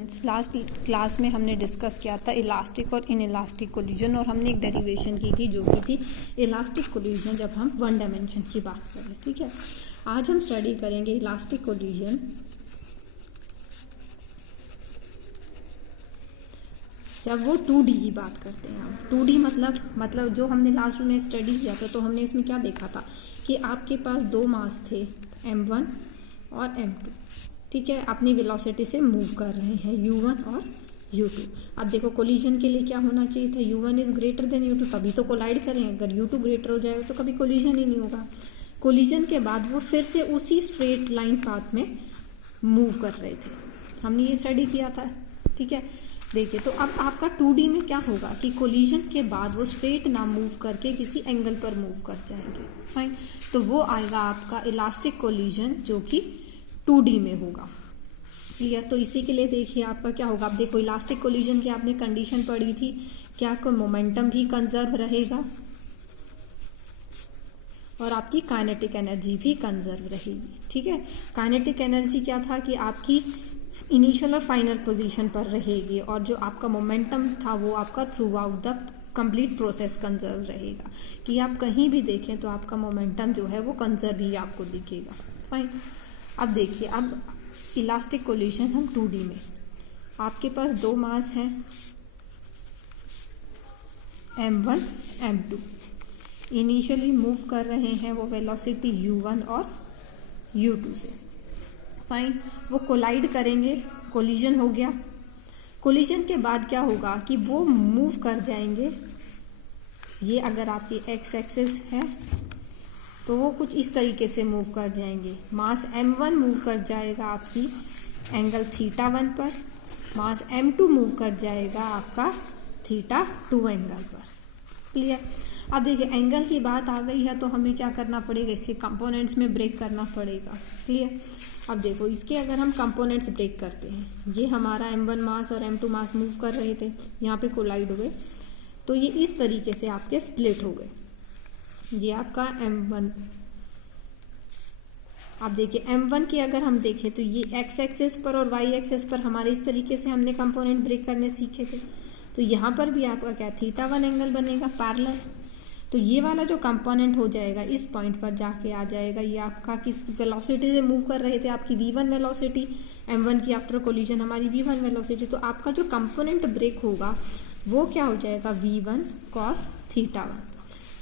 Students, last class में हमने discuss किया था इलास्टिक और इनइलास्टिक कोलिजन, और हमने एक डेरिवेशन की थी जो की थी इलास्टिक कोलिजन जब हम वन डायमेंशन की बात करें। ठीक है, आज हम स्टडी करेंगे इलास्टिक कोलिजन जब वो 2D की बात करते हैं। हम 2D मतलब जो हमने लास्ट में स्टडी किया था, तो हमने इसमें क्या देखा था कि आपके पास दो मास थे m1 और m2। ठीक है, अपनी वेलोसिटी से मूव कर रहे हैं u1 और u2। अब देखो कोलिजन के लिए क्या होना चाहिए था, u1 is greater than u2, तभी तो कोलाइड करेंगे। अगर u2 ग्रेटर हो जाएगा तो कभी कोलिजन ही नहीं होगा। कोलिजन के बाद वो फिर से उसी स्ट्रेट लाइन पाथ में मूव कर रहे थे, हमने ये स्टडी किया था। ठीक है, देखिए तो अब आपका 2D में क्या होगा कि कोलिजन के बाद वो स्ट्रेट ना मूव करके किसी एंगल पर मूव कर जाएंगे। फाइन, तो वो आएगा आपका इलास्टिक कोलिजन जो कि 2D में होगा। क्लियर, तो इसी के लिए देखिए आपका क्या होगा। आप देखो इलास्टिक कोलिजन की आपने कंडीशन पढ़ी थी, क्या आपका मोमेंटम भी कंजर्व रहेगा और आपकी काइनेटिक एनर्जी भी कंजर्व रहेगी। ठीक है, काइनेटिक एनर्जी क्या था कि आपकी इनिशियल और फाइनल पोजीशन पर रहेगी, और जो आपका मोमेंटम था वो आपका through out the complete process conserve रहेगा, कि आप कहीं भी देखें तो आपका मोमेंटम जो है वो कंजर्व ही आपको दिखेगा। फाइन, अब देखिए अब इलास्टिक कोलिजन हम 2D में, आपके पास दो मास हैं m1 m2, इनिशियली मूव कर रहे हैं वो वेलोसिटी u1 और u2 से। फाइन, वो कोलाइड करेंगे, कोलिजन हो गया। कोलिजन के बाद क्या होगा कि वो मूव कर जाएंगे, ये अगर आपकी एक्स एक्सिस है तो वो कुछ इस तरीके से मूव कर जाएंगे। मास m1 मूव कर जाएगा आपकी एंगल θ1 पर, मास m2 मूव कर जाएगा आपका θ2 एंगल पर। क्लियर, अब देखिए एंगल की बात आ गई है तो हमें क्या करना पड़ेगा, इसके कंपोनेंट्स में ब्रेक करना पड़ेगा। क्लियर, अब देखो इसके अगर हम कंपोनेंट्स ब्रेक करते हैं, ये हमारा m1 मास और m2 मास मूव कर रहे थे, यहाँ पे कोलाइड हुए, तो ये इस तरीके से आपके स्प्लिट हो गए। ये आपका m1, अब देखिए m1 की अगर हम देखें तो ये x एक्सिस पर और y एक्सिस पर हमारे इस तरीके से हमने कंपोनेंट ब्रेक करने सीखे थे। तो यहाँ पर भी आपका क्या θ1 एंगल बनेगा पैरेलल, तो ये वाला जो कंपोनेंट हो जाएगा इस पॉइंट पर जाके आ जाएगा। ये आपका किस वेलोसिटी से मूव कर रहे थे, आपकी v1 वेलोसिटी, m1 की आफ्टर कोलिजन हमारी v1 वेलोसिटी, तो आपका जो कंपोनेंट ब्रेक होगा वो क्या हो जाएगा v1 cos θ1,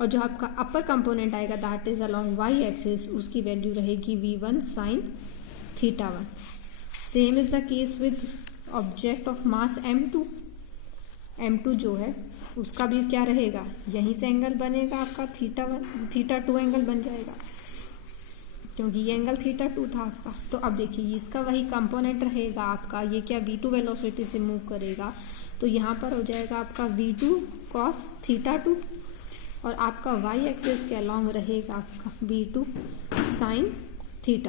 और जो आपका अपर कंपोनेंट आएगा that is along y axis, उसकी वैल्यू रहेगी v1 sin θ1। Same is the case with object of mass m2 जो है उसका भी क्या रहेगा, यहीं से एंगल बनेगा आपका θ2 एंगल बन जाएगा, क्योंकि ये एंगल θ2 था आपका। तो अब देखिए इसका वही कंपोनेंट रहेगा आपका, ये क्या v2 वेलोसिटी से मूव करेगा, तो यहाँ पर हो जाएगा आपका v2 cos θ2, और आपका y एक्सिस के अलॉन्ग रहेगा आपका v2 sin θ2।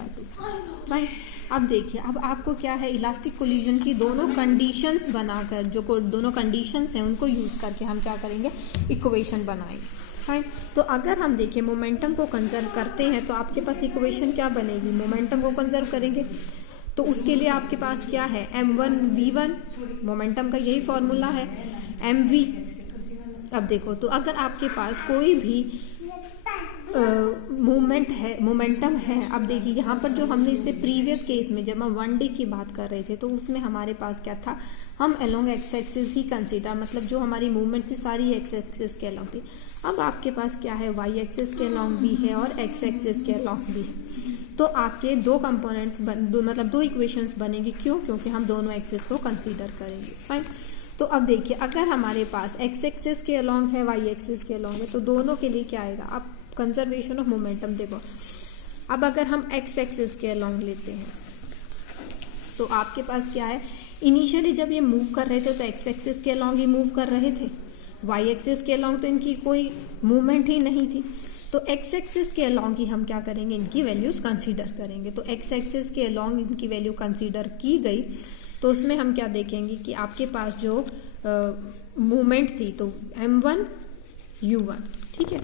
राइट, अब देखिए अब आपको क्या है, इलास्टिक कोलिजन की दोनों कंडीशंस बनाकर, जो दोनों कंडीशंस हैं उनको यूज़ करके हम क्या करेंगे, इक्वेशन बनाएंगे। फाइन, तो अगर हम देखें मोमेंटम को कंजर्व करते हैं तो आपके पास इक्वेशन क्या बनेगी, मोमेंटम को कंजर्व करेंगे तो उसके लिए आपके पास क्या है, m1 v1, मोमेंटम का यही फॉर्मूला है, mv। अब देखो तो अगर आपके पास कोई भी मोमेंटम है, अब देखिए यहाँ पर जो हमने इससे प्रीवियस केस में जब हम 1D की बात कर रहे थे तो उसमें हमारे पास क्या था, हम अलोंग एक्स एक्सिस ही कंसीडर, मतलब जो हमारी मूवमेंट थी सारी एक्स एक्सिस के अलोंग थी। अब आपके पास क्या है, वाई एक्सिस के अलोंग भी है और एक्स एक्सिस के अलोंग भी है, तो आपके दो कंपोनेंट्स मतलब दो इक्वेशंस बनेंगी। क्यों, क्योंकि हम दोनों एक्सिस को कंसीडर करेंगे। फाइन, तो अब देखिए अगर हमारे पास एक्स एक्सिस के अलोंग है, वाई एक्सिस के अलोंग है, तो दोनों के लिए क्या आएगा, अब कंजर्वेशन ऑफ मोमेंटम देखो। अब अगर हम एक्स एक्सिस के अलोंग लेते हैं तो आपके पास क्या है, इनिशियली जब ये मूव कर रहे थे तो एक्स एक्सिस के अलोंग ही मूव कर रहे थे, वाई एक्सिस के अलोंग तो इनकी कोई मूवमेंट ही नहीं थी, तो एक्स एक्सिस के अलोंग ही हम क्या करेंगे, इनकी वैल्यूज कंसीडर करेंगे। तो एक्स एक्सिस के अलोंग इनकी वैल्यू कंसीडर की गई तो उसमें हम क्या देखेंगे कि आपके पास जो मूवमेंट थी तो m1 u1। ठीक है,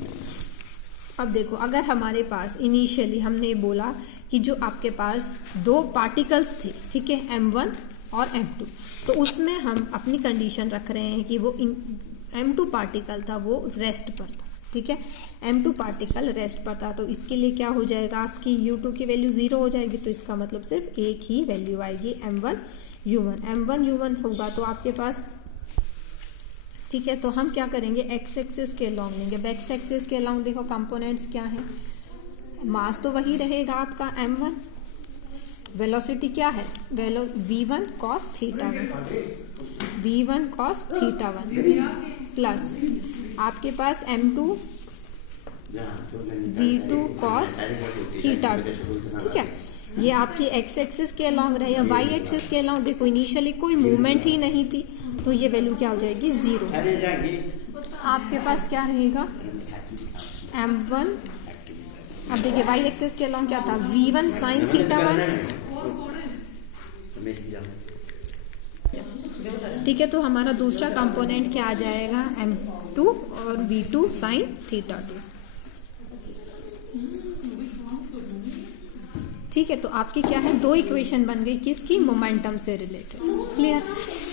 अब देखो अगर हमारे पास इनिशियली हमने बोला कि जो आपके पास दो पार्टिकल्स थे, ठीक है, m1 और M2। तो उसमें हम अपनी कंडीशन रख रहे हैं कि वो M2 पार्टिकल था वो रेस्ट पर था, ठीक है, M2 पार्टिकल रेस्ट पर था। तो इसके लिए क्या हो जाएगा, आपकी U2 की वैल्यू 0 हो जाएगी। तो इसका मतलब सिर्फ एक ही वैल्यू आएगी M1 U1 होगा तो आपके पास, ठीक है। तो हम क्या करेंगे, एक्स एक्सिस के अलॉन्ग लेंगे। अब एक्स एक्सिस के अलॉन्ग देखो कंपोनेंट्स क्या है, मास तो वही रहेगा आपका M1, वेलोसिटी क्या है, V1 cos θ1 प्लस आपके पास M2 V2 cos θ2, ठीक है। ये आपकी एक्स एक्सिस के अलॉन्ग रहे, या वाई एक्सिस के अलॉन्ग देखो इनिशियली कोई मूवमेंट ही नहीं थी, तो ये वैल्यू क्या हो जाएगी, 0। आपके पास क्या रहेगा M1, अब देखिए वाई एक्सिस के अलॉन्ग क्या था, V1 sin θ1, ठीक है। तो हमारा दूसरा कंपोनेंट क्या आ जाएगा, M2 और V2 sin θ2, ठीक है। तो आपकी क्या है, दो इक्वेशन बन गई, किसकी, मोमेंटम से रिलेटेड, क्लियर।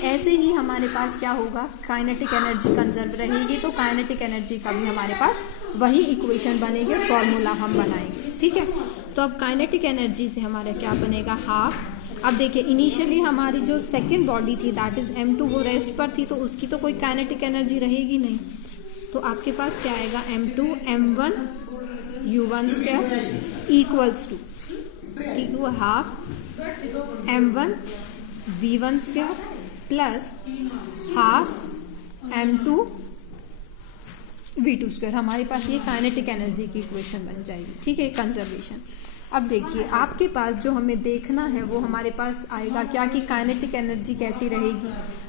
ऐसे ही हमारे पास क्या होगा, काइनेटिक एनर्जी कंजर्व रहेगी, तो काइनेटिक एनर्जी का भी हमारे पास वही इक्वेशन बनेगी, फॉर्मूला हम बनाएंगे, ठीक है। तो अब काइनेटिक एनर्जी से हमारा क्या बनेगा, हाफ। अब देखिए इनिशियली हमारी जो सेकेंड बॉडी थी दैट इज M2 वो रेस्ट पर थी, तो उसकी तो कोई काइनेटिक एनर्जी रहेगी नहीं। तो आपके पास क्या आएगा, M2 M1 U1 square equals to, ठीक है, half M1 V1 square plus half M2 V2 square. हमारे पास ये काइनेटिक एनर्जी की इक्वेशन बन जाएगी, ठीक है, कंजर्वेशन। अब देखिए आपके पास जो हमें देखना है वो हमारे पास आएगा क्या, कि काइनेटिक एनर्जी कैसी रहेगी,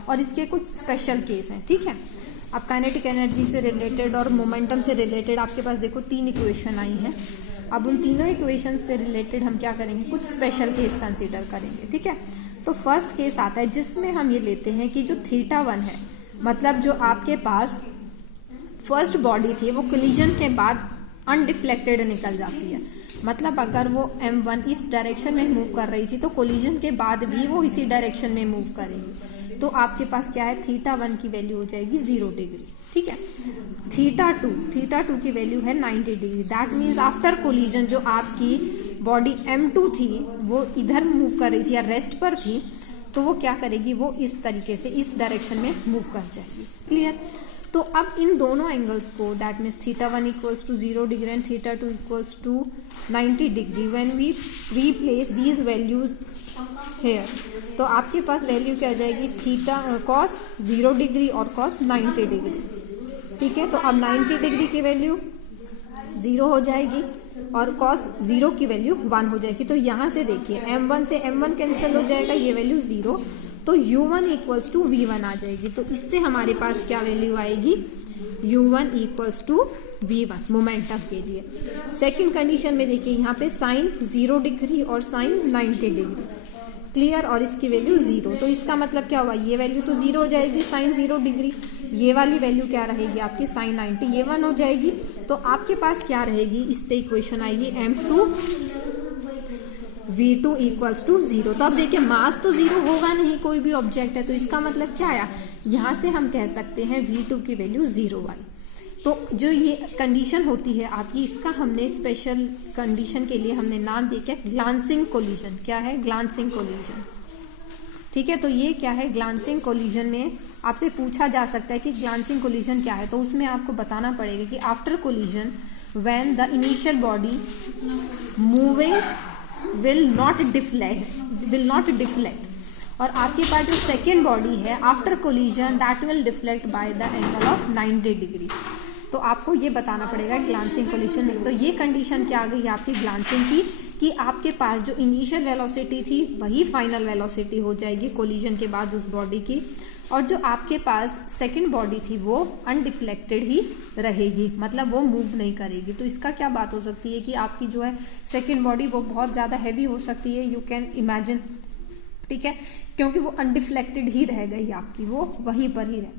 और इसके कुछ स्पेशल केस हैं, ठीक है। अब काइनेटिक एनर्जी से रिलेटेड और मोमेंटम से रिलेटेड आपके पास देखो 3 इक्वेशन आई हैं। अब उन तीनों इक्वेशन से रिलेटेड हम क्या करेंगे, कुछ स्पेशल केस कंसीडर करेंगे, ठीक है। तो फर्स्ट केस आता है जिसमें हम ये लेते हैं कि जो θ1 है, मतलब जो आपके पास फर्स्ट बॉडी थी वो कोलिजन के बाद अनडिफ्लेक्टेड निकल जाती है। मतलब अगर वो M1 इस डायरेक्शन में मूव कर रही थी तो कोलिजन के बाद भी वो इसी डायरेक्शन में मूव करेगी। तो आपके पास क्या है, θ1 की वैल्यू हो जाएगी 0 डिग्री, ठीक है। θ2 की वैल्यू है 90 degree. That means after collision जो आपकी बॉडी M2 थी वो इधर मूव कर रही थी या रेस्ट पर थी, तो वो क्या करेगी, वो इस तरीके से इस डायरेक्शन में मूव कर जाएगी, क्लियर। तो अब इन दोनों एंगल्स को, that means θ1 equals to 0 degree and θ2 equals to 90 degree, when we replace these values here, तो आपके पास वैल्यू क्या आ जाएगी, cos 0 डिग्री और cos 90 डिग्री, ठीक है। तो अब 90 डिग्री की वैल्यू 0 हो जाएगी और cos 0 की वैल्यू 1 हो जाएगी। तो यहाँ से देखिए M1 से M1 कैंसिल हो जाएगा, ये वैल्यू 0, तो U1 इक्वल्स टू V1 आ जाएगी। तो इससे हमारे पास क्या वैल्यू आएगी, U1 equals to V1 momentum के लिए। सेकंड कंडीशन में देखिए यहाँ पे साइन 0 डिग्री और साइन 90 डिग्री, क्लियर, और इसकी वैल्यू 0। तो इसका मतलब क्या हुआ, ये वैल्यू तो 0 हो जाएगी साइन 0 डिग्री, ये वाली वैल्यू क्या रहेगी आपकी साइन 90, ये 1 हो जाएगी। तो आपके पास क्या रहेगी, इससे इक्वेशन आएगी M2 V2 इक्वल्स टू 0। तो अब देखिए मास तो 0 होगा नहीं, कोई भी ऑब्जेक्ट है, तो इसका मतलब क्या आया, यहाँ से हम कह सकते हैं V2 की वैल्यू 0 आई। तो जो ये कंडीशन होती है आपकी, इसका हमने स्पेशल कंडीशन के लिए हमने नाम दिया ग्लांसिंग कोलिजन। क्या है, ग्लांसिंग कोलिजन, ठीक है। तो ये क्या है, ग्लांसिंग कोलिजन में आपसे पूछा जा सकता है कि ग्लांसिंग कोलिजन क्या है, तो उसमें आपको बताना पड़ेगा कि after collision when the initial body moving will not deflect, और आपके पास जो सेकेंड बॉडी है after collision that will deflect by the angle of 90 degree. तो आपको ये बताना पड़ेगा ग्लांसिंग कोलिजन में। तो ये कंडीशन क्या आ गई आपकी ग्लांसिंग की, कि आपके पास जो इनिशियल वेलोसिटी थी वही फाइनल वेलोसिटी हो जाएगी कोलिजन के बाद उस बॉडी की, और जो आपके पास सेकंड बॉडी थी वो अनडिफ्लेक्टेड ही रहेगी, मतलब वो मूव नहीं करेगी। तो इसका क्या बात हो सकती है कि आपकी जो है सेकंड बॉडी वो बहुत ज़्यादा हैवी हो सकती है, यू कैन इमेजिन, ठीक है, क्योंकि वो अनडिफ्लेक्टेड ही रह गई आपकी, वो वहीं पर ही रहे,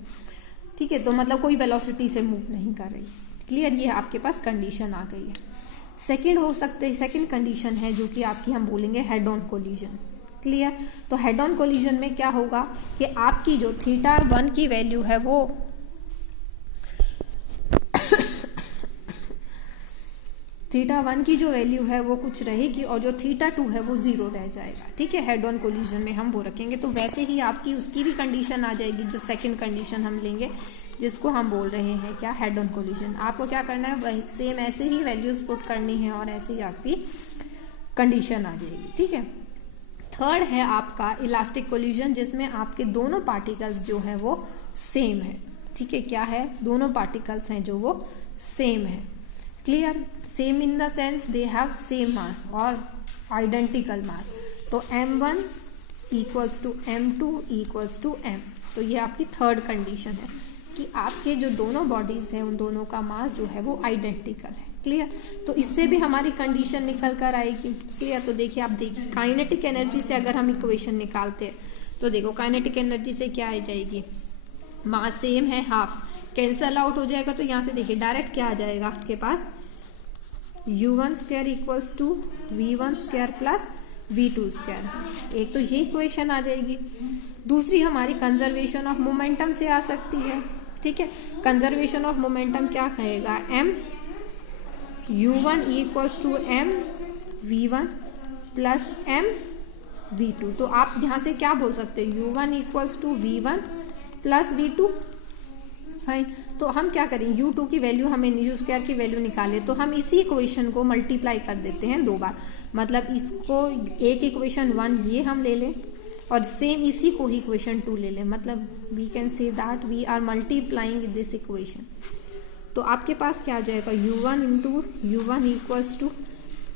ठीक है। तो मतलब कोई वेलोसिटी से मूव नहीं कर रही, क्लियर। ये आपके पास कंडीशन आ गई है। सेकंड हो सकते, सेकंड कंडीशन है जो कि आपकी हम बोलेंगे हेड ऑन कोलिजन, क्लियर। तो हेड ऑन कोलिजन में क्या होगा कि आपकी जो थीटा 1 की वैल्यू है वो थीटा 1 की जो वैल्यू है वो कुछ रहेगी और जो थीटा 2 है वो 0 रह जाएगा, ठीक है। हेड ऑन कोलिजन में हम वो रखेंगे, तो वैसे ही आपकी उसकी भी कंडीशन आ जाएगी, जो सेकंड कंडीशन हम लेंगे जिसको हम बोल रहे हैं क्या, हेड ऑन कोलिजन। आपको क्या करना है, वही सेम ऐसे ही वैल्यूज पुट करनी है और ऐसे ही आपकी कंडीशन आ जाएगी, ठीक है। थर्ड है आपका इलास्टिक कोलिजन, जिसमें आपके दोनों पार्टिकल्स जो है वो सेम है, ठीक है। क्या है, दोनों पार्टिकल्स हैं जो वो सेम है, clear. Same in the sense they have same mass और आइडेंटिकल मास। तो m1 equals to m2 equals to m। तो ये आपकी थर्ड कंडीशन है कि आपके जो दोनों बॉडीज हैं उन दोनों का मास जो है वो आइडेंटिकल है, क्लियर। तो इससे भी हमारी कंडीशन निकल कर आएगी, क्लियर। तो देखिए, आप देखिए काइनेटिक एनर्जी से अगर हम इक्वेशन निकालते हैं तो देखो काइनेटिक एनर्जी से क्या आ जाएगी, मास सेम है, हाफ कैंसल आउट हो जाएगा। तो यहाँ से देखिए डायरेक्ट क्या आ जाएगा आपके पास, u1 square equals to v1 square plus v2 square. एक तो ये इक्वेशन आ जाएगी। दूसरी हमारी कंजर्वेशन ऑफ मोमेंटम से आ सकती है, ठीक है। कंजर्वेशन ऑफ मोमेंटम क्या कहेगा, m u1 equals to m v1 plus m v2। तो आप यहाँ से क्या बोल सकते हैं, u1 equals to v1 plus v2, fine. तो हम क्या करें, u2 की वैल्यू हमें u स्क्वायर की वैल्यू निकाले तो हम इसी इक्वेशन को मल्टीप्लाई कर देते हैं 2 बार। मतलब इसको एक इक्वेशन 1 ये हम ले लें और सेम इसी को ही इक्वेशन 2 ले लें। मतलब we can say that we are multiplying this equation. तो आपके पास क्या आ जाएगा, u1 into u1 equals to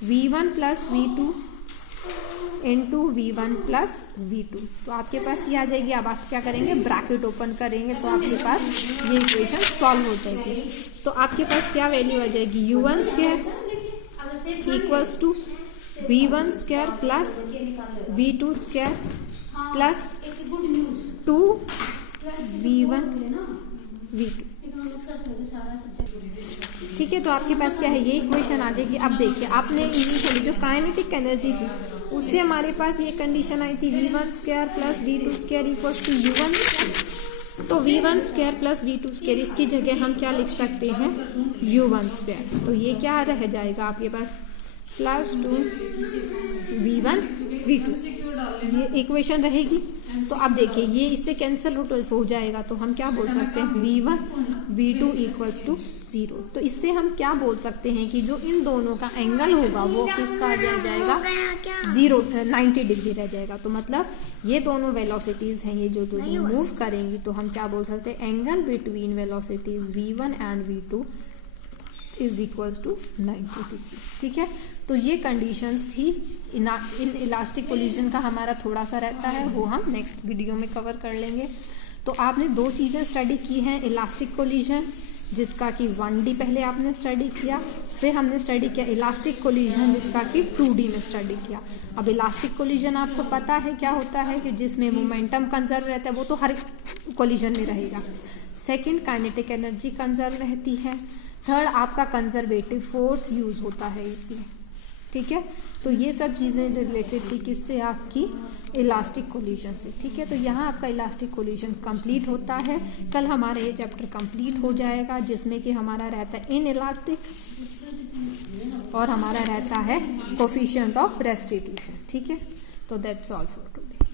v1 plus v2 into v1 plus v2। तो आपके पास ये आ जाएगी। अब आप क्या करेंगे, ब्रैकेट ओपन करेंगे तो आपके पास ये इक्वेशन सॉल्व हो जाएगी। तो आपके पास क्या वैल्यू आ जाएगी, u1 square equals to v1 square plus v2 square plus 2 v1 v2, ठीक है। तो आपके पास क्या है, ये इक्वेशन आ जाएगी। अब देखिए, आपने इनिशियली जो काइनेटिक एनर्जी थी उससे हमारे पास ये कंडीशन आई थी v1 square plus v2 square equals to u1 square. तो v1 square plus v2 square, इसकी जगह हम क्या लिख सकते हैं, u1 स्क्वायर। तो ये क्या रह जाएगा आपके पास, प्लस 2 v1 v2, ये इक्वेशन रहेगी। तो अब देखिए ये इससे कैंसिल हो जाएगा, तो हम क्या बोल सकते हैं, v1 v2 इक्वल्स टू 0। तो इससे हम क्या बोल सकते हैं कि जो इन दोनों का एंगल होगा वो किसका आ जाएगा, 90 डिग्री रह जाएगा। तो मतलब ये दोनों वेलोसिटीज हैं, ये जो दोनों मूव करेंगी, तो हम क्या बोल सकते हैं, angle between velocities v1 and v2 is equals to 90 degree, ठीक है। तो ये कंडीशंस थी। इन इलास्टिक कोलिजन का हमारा थोड़ा सा रहता है, वो हम नेक्स्ट वीडियो में कवर कर लेंगे। तो आपने 2 चीज़ें स्टडी की हैं, इलास्टिक कोलिजन जिसका कि 1D पहले आपने स्टडी किया, फिर हमने स्टडी किया इलास्टिक कोलिजन जिसका कि 2D में स्टडी किया। अब इलास्टिक कोलिजन आपको पता है क्या होता है, कि जिसमें मोमेंटम कंजर्व रहता है, वो तो हर कोलिजन में रहेगा। सेकेंड, काइनेटिक एनर्जी कंजर्व रहती है। थर्ड, आपका कंजर्वेटिव फोर्स यूज होता है इसमें, ठीक है। तो ये सब चीज़ें रिलेटेड थी किससे, आपकी इलास्टिक कोलिजन से, ठीक है। तो यहाँ आपका इलास्टिक कोलिजन कंप्लीट होता है। कल हमारा ये चैप्टर कंप्लीट हो जाएगा, जिसमें कि हमारा रहता है इन इलास्टिक और हमारा रहता है कोफिशिएंट ऑफ रेस्टिट्यूशन, ठीक है। तो दैट्स ऑल।